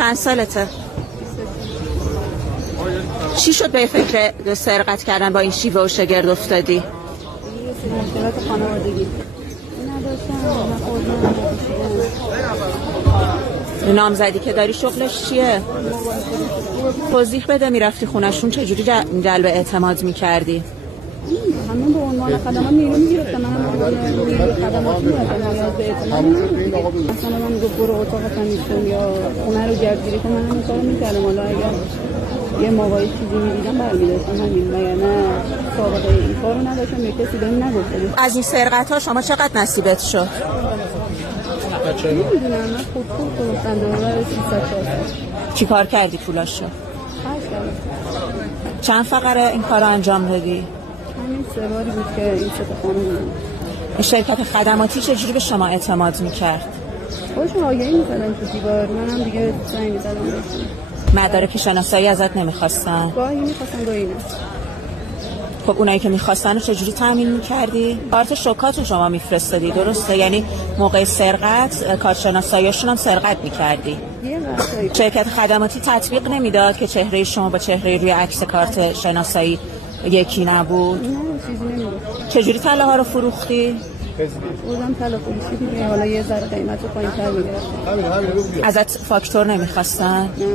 چند سالته؟ چی شد به فکر سرقت کردن با این شیوه و شگرد افتادی؟ یه سری مشکلات خانوادگی نداشتم. نامزدی که داری شغلش چیه؟ توضیح بده. میرفتی خونشون چجوری جلب اعتماد میکردی؟ همون به عنوان خدمات نیرو میگرفتم. منم به عنوان نیرو خدمات میرفتم به اعتماد نمیدونم. مثلا من میگفت برو اتاق تمیز کن یا خونه رو گردگیری کن، منم این کارو میکردم. حالا اگر یه موقعی چیزی میدیدم برمیداشتم همین، مگر نه سابقه این کارو نداشتم، یک کسی بهم نگفته. از این سرقت ها شما چقدر نصیبت شد؟ نمیدونم، من خود فروختم داره 300 چی کار کردی پولاشو؟ چند فقره این کار رو انجام دادی؟ همین 3 باری بود که این سه خانم این شرکت خدماتی چجوری به شما اعتماد میکرد؟ خودشون آگهی میزدن تو دیوار، منم دیگه زنگ میزدم بهشون. مدارک شناسایی ازت نمیخواستن؟ گاهی میخواستن گاهی نه. خب اونایی که میخواستن رو چجوری تامین میکردی؟ کارت شوکاتو شما میفرستادی درسته؟ یعنی موقع سرقت کارت شناساییشون هم سرقت میکردی؟ شرکت خدماتی تطبیق نمیداد که چهره شما با چهره روی عکس کارت شناسایی یکی نبود؟ نه چیزی نمیدونم. چجوری طلا ها رو فروختی؟ بودم طلا فروشی دیگه، حالا یه ذره قیمت رو پایین‌تر می‌گرفتم. ازت فاکتور نمیخواستن؟ نه.